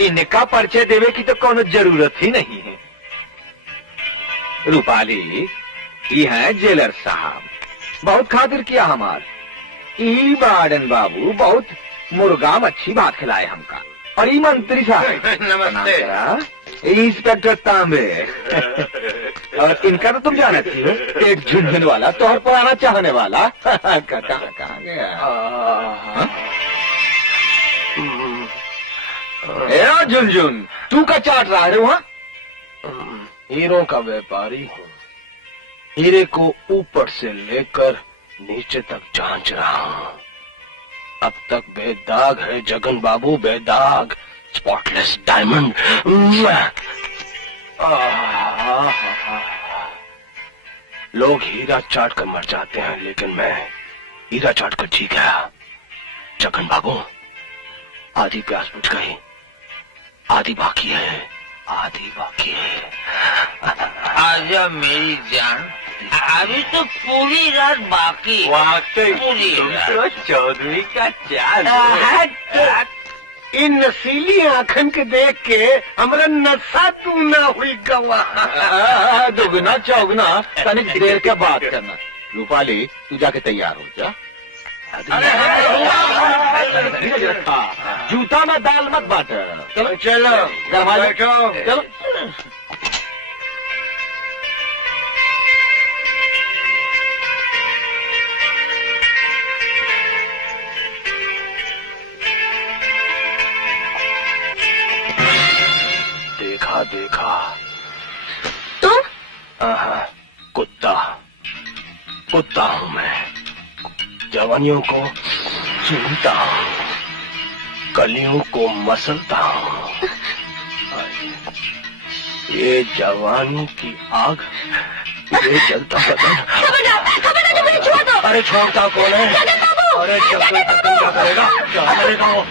इनका परिचय देवे की तो कोनो जरूरत ही नहीं है। रूपाली, ये है जेलर साहब, बहुत खातिर किया हमार। ई बाडन बाबू बहुत मुर्गा मच्छी भात खिलाए हमका। और ये मंत्री साहब नमस्ते, इंस्पेक्टर तांबे। और इनका तो तुम जानती हो, एक झुनझुन वाला, तो पुराना चाहने वाला। कहाँ गया झुनझुन, तू का चाट रहा है वहाँ? हीरों का व्यापारी हूँ, हीरे को ऊपर से लेकर नीचे तक जांच रहा हूँ। अब तक बेदाग है जगन बाबू, बेदाग, स्पॉटलेस डायमंड। लोग हीरा चाट कर मर जाते हैं, लेकिन मैं हीरा चाट कर जी गया। जगन बाबू, आधी प्यास बुझ गई, आधी बाकी है, आधी बाकी है। आजा मेरी जान, अभी तो पूरी रात बाकी। वाकई पूरी रात। चौधरी का चाल। इन नसीली आंखन के देख के हमरा नशा तू ना हुई गवा। दुगना चौगना तनिक देर के बात करना। रूपाली, तू जाके तैयार हो जा। जूता में दाल मत बाट। चलो चलो बैठो। चलो देखा देखा तुम? कुत्ता, कुत्ता हूँ मैं। जवानियों को चुनता हूँ, कलियों को मसलता हूँ। ये जवानी की आग, ये जलता बदन। खबरदार, मुझे छोड़ दो। अरे छोड़ता कौन है? अरे जब क्या करेगा, क्या करेगा वो?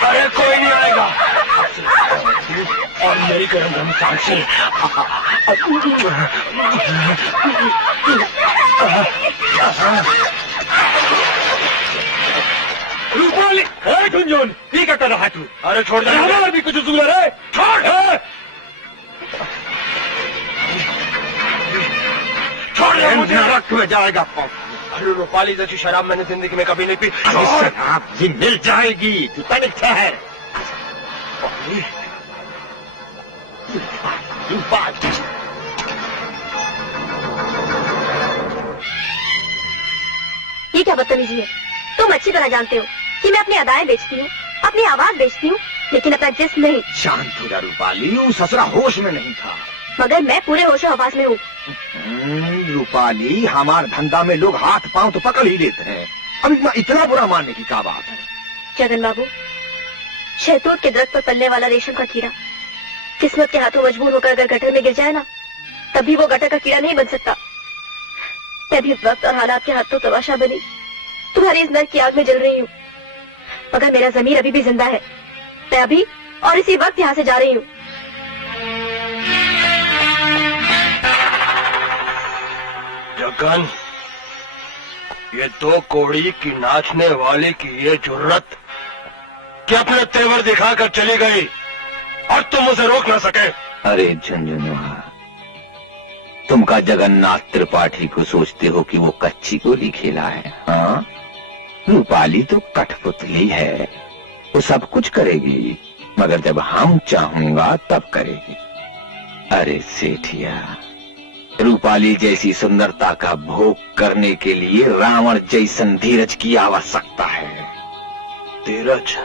अरे कोई नहीं आएगा। और मेरी गर्म गर्म सांसें। रूपाली, झुनझुन, ये क्या कर रहा है तू? अरे छोड़ दे, हमारा भी कुछ उसूल है। छोड़ छोड़ दे मुझे, रख में जाएगा। अरे रूपाली जैसी शराब मैंने जिंदगी में कभी नहीं पी। शराब भी मिल जाएगी, तू तनिक ठहर। ये क्या बदतमीजी है? तुम अच्छी तरह जानते हो कि मैं अपनी अदाएं बेचती हूँ, अपनी आवाज बेचती हूँ, लेकिन अपना जिस्म नहीं। शांत हो जा रूपाली, वो ससुरा होश में नहीं था। मगर मैं पूरे होशो हवास में हूँ। रूपाली, हमार धंधा में लोग हाथ पांव तो पकड़ ही लेते हैं, अब इतना बुरा मानने की क्या बात है? जगन बाबू, शहतूत के दरख्त पर पलने वाला रेशम का कीड़ा किस्मत के हाथों मजबूर होकर अगर गटर में गिर जाए ना, तब भी वो गटर का कीड़ा नहीं बन सकता। मैं भी वक्त और हालात के हाथों तमाशा बनी तुम्हारी इस नर की आग में जल रही हूँ, मगर मेरा ज़मीर अभी भी जिंदा है। मैं अभी और इसी वक्त यहाँ से जा रही हूँ। जगन, ये दो कोड़ी की नाचने वाली की ये जुर्रत कि अपने तेवर दिखाकर चली गई और तुम उसे रोक न सके। अरे झुनझुनुआ, तुम का जगन्नाथ त्रिपाठी को सोचते हो कि वो कच्ची गोली खेला है? हाँ, रूपाली तो कठपुतली है, वो सब कुछ करेगी, मगर जब हम चाहूंगा तब करेगी। अरे सेठिया, रूपाली जैसी सुंदरता का भोग करने के लिए रावण जैसन धीरज की आवश्यकता है। धीरज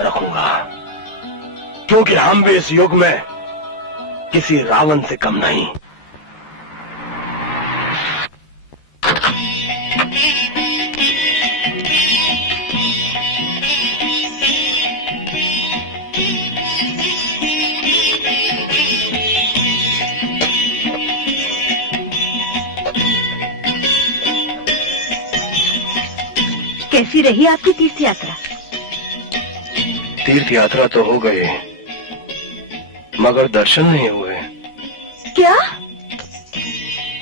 रखूंगा, क्योंकि हम भी इस युग में किसी रावण से कम नहीं। कैसी रही आपकी तीर्थ यात्रा? तीर्थ यात्रा तो हो गई, मगर दर्शन नहीं हुए। क्या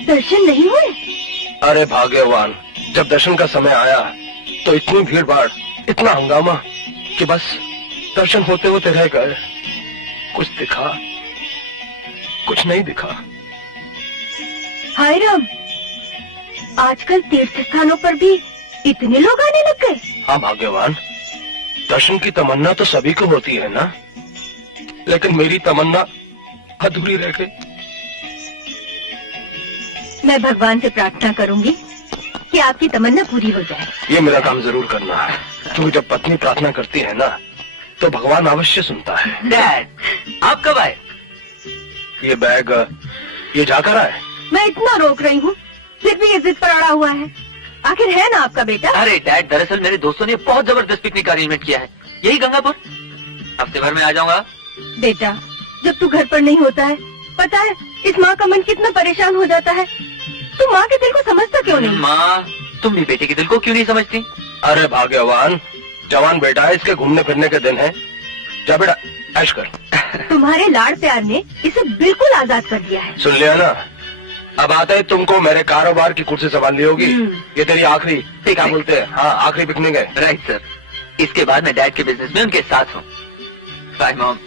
दर्शन नहीं हुए? अरे भाग्यवान, जब दर्शन का समय आया तो इतनी भीड़ भाड़, इतना हंगामा कि बस दर्शन होते होते रह गए। कुछ दिखा, कुछ नहीं दिखा। हाय राम, आजकल तीर्थ स्थानों पर भी इतने लोग आने लग गए। हाँ भाग्यवान, दर्शन की तमन्ना तो सभी को होती है ना, लेकिन मेरी तमन्ना अधूरी रह गई। मैं भगवान से प्रार्थना करूंगी कि आपकी तमन्ना पूरी हो जाए। ये मेरा काम जरूर करना है, क्योंकि जब पत्नी प्रार्थना करती है ना तो भगवान अवश्य सुनता है। डैड, आप कब आए? ये बैग ये जाकर आए। मैं इतना रोक रही हूँ, फिर भी ये जिद पर अड़ा हुआ है। आखिर है ना आपका बेटा? अरे डैड, दरअसल मेरे दोस्तों ने बहुत जबरदस्त पिकनिक का अरेंजमेंट किया है, यही गंगापुर। हफ्ते भर में आ जाऊंगा। बेटा, जब तू घर पर नहीं होता है, पता है इस माँ का मन कितना परेशान हो जाता है। तू माँ के दिल को समझता क्यों नहीं? माँ, तुम भी बेटे के दिल को क्यों नहीं समझती? अरे भाग्यवान, जवान बेटा है, इसके घूमने फिरने के दिन है। जा बेटा, ऐश कर। तुम्हारे लाड़ प्यार ने इसे बिल्कुल आजाद कर दिया है। सुन लिया ना, अब आते ही तुमको मेरे कारोबार की कुर्सी संभालनी होगी। ये तेरी आखिरी, क्या बोलते हैं, हाँ आखिरी पिकनिक है। राइट सर, इसके बाद मैं डैड के बिजनेस में उनके साथ हूँ। Bye mom,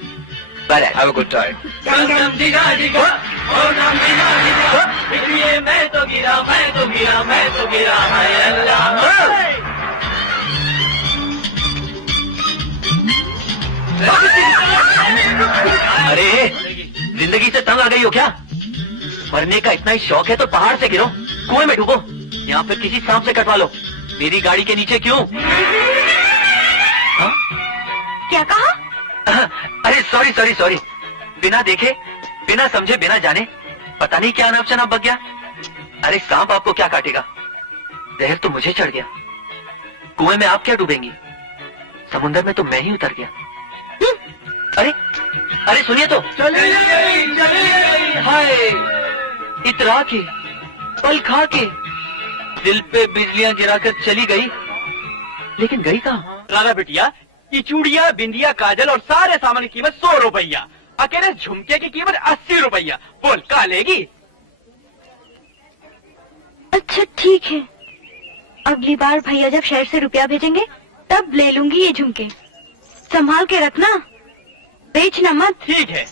bye. Have a good time. अरे, जिंदगी से तंग आ गई हो क्या? मरने का इतना ही शौक है तो पहाड़ से गिरो, कुएं में डूबो, या फिर किसी सांप से कटवा लो। मेरी गाड़ी के नीचे क्यों? हाँ? क्या कहा? अरे सॉरी सॉरी सॉरी, बिना देखे, बिना समझे, बिना जाने पता नहीं क्या अनाप शनाप बक गया। अरे सांप आपको क्या काटेगा, जहर तो मुझे चढ़ गया। कुएं में आप क्या डूबेंगी, समुंदर में तो मैं ही उतर गया। अरे अरे सुनिए तो, हाय, इतरा के, पल खा के, दिल पे बिजलियां गिराकर चली गई, लेकिन गई कहाँ? राधा बिटिया, ये चूड़िया, बिंदिया, काजल और सारे सामान की कीमत 100 रुपया, अकेले झुमके की कीमत 80 रुपया। बोल कहाँ लेगी? अच्छा ठीक है, अगली बार भैया जब शहर से रुपया भेजेंगे तब ले लूंगी ये झुमके। संभाल के रखना, बेचना मत। ठीक है।